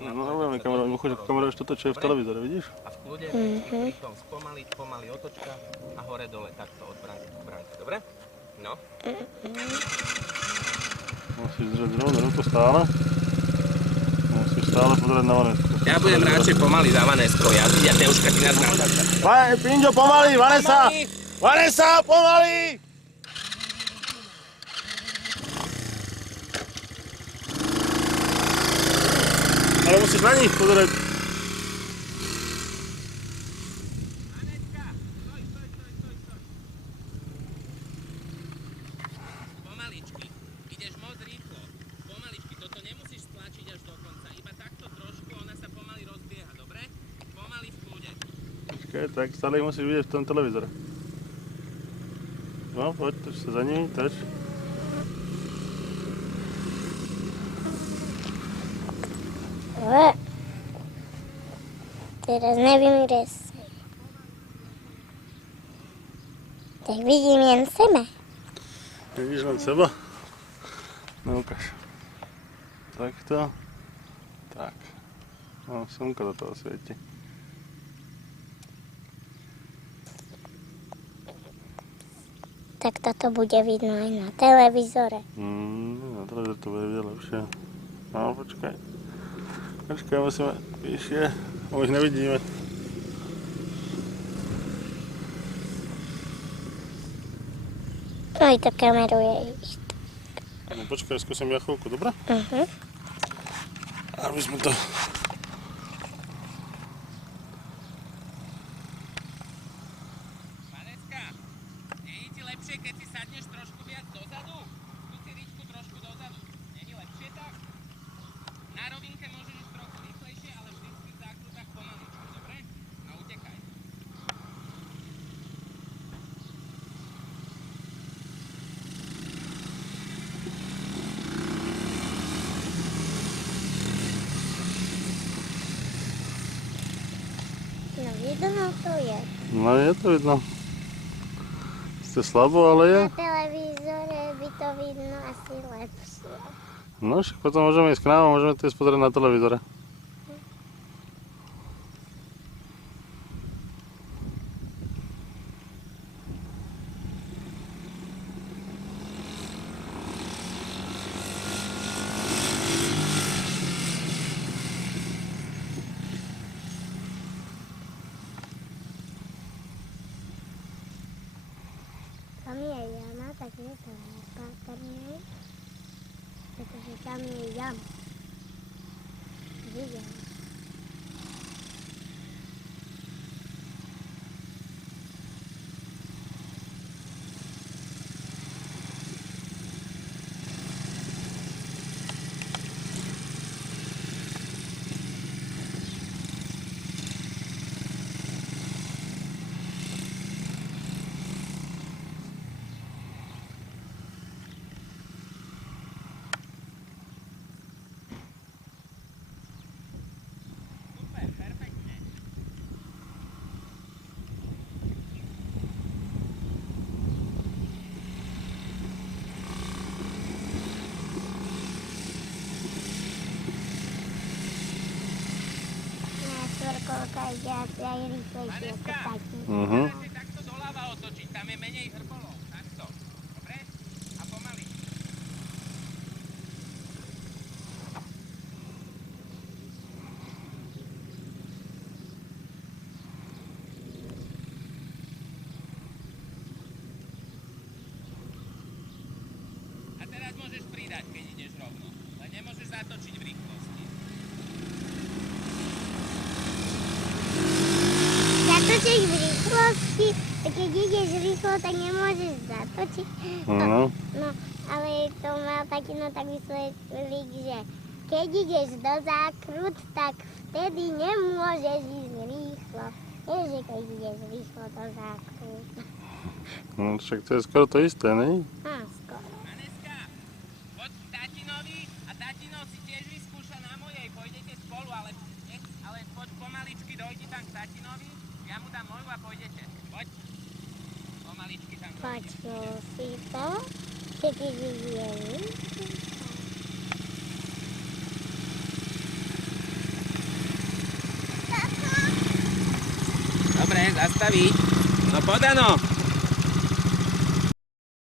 No nebudeme kamerovať, môžeš kamerovať toto, čo je v televízore, vidíš? A v kľude rýchlo spomaliť, pomaly otočka a hore dole takto od bránky k bránke, dobre? No. Musíš držať rovno ruku stále. Musíš stále pozerať na Vanesku. Ja budem radšej pomaly za Vaneskou jazdiť a Teuška ty nás natáča. Pinďo, pomaly, Vanesa! Vanesa, pomaly! Ale musíš na nich pozerať. Vaneska, stoj. Pomaličky, ideš moc rýchlo. Pomaličky, toto nemusíš stlačiť až do konca. Iba takto trošku, ona sa pomaly rozbieha, dobre? Pomaly v kľude. Počkaj, tak stále ich musíš vidieť v tom televízore. No, poď, toč sa za nimi, toč. Teraz neviem, kde som. Tak vidím jen seba. Vidíš len seba? No ukáž. Takto. Tak. No, slnko do toho svieti. Tak toto bude vidno aj na televízore. Na televízore to bude vidieť lepšie. No, počkaj. Počkaj, musíme vyššie. Už nevidíme. Aj to kameruje isto. No, počkaj, skúsim ja chvíľku, dobré? Aby sme to... Vaneska, nie je ti lepšie, keď si sadneš trošku viac dozadu? Tu si ričku trošku dozadu. Nie je lepšie tak? Na rovinke môžeš ísť trochu rýchlejšie, ale vždycky v zákrutách pomaličku, dobre? A utekaj. No vidno to je. No je to vidno. Ste slabo, ale je. Na televízore by to vidno asi lepšie. No však potom môžeme ísť k nám a môžeme to ísť pozrieť na televízore. Tam je jama, tak je to nepatrné, pretože tam je jama. Vidím. Super, perfektne. Na štvorkolka ide asi aj rýchlejšie ako Vaneska, taký. teraz si takto doľava otočiť, tam je menej hrbolov. Takto. Dobre? A pomaly. A teraz môžeš pridať, keď ideš rovno. Ale nemôžeš zatočiť v rýchlosti. Zatočíš v rýchlosti, a keď ideš rýchlo, tak nemôžeš zatočiť. No. No, ale to mal taký, no tak vysvetlík, že keď ideš do zákrut, tak vtedy nemôžeš ísť rýchlo. Vieš, že keď ideš rýchlo do zákrut. No však to je skoro to isté, ne? Skoro. Vaneska, poď k tatinovi a tatino si tiež vyskúša na mojej. Pôjdete spolu, ale poď pomaličky, dojdi tam k tatinovi. Ja mu dám moju a pôjdete. Poď. Pomaličky tam dojde. Počul si to? Keď ideš dobre, zastaviť. No podano.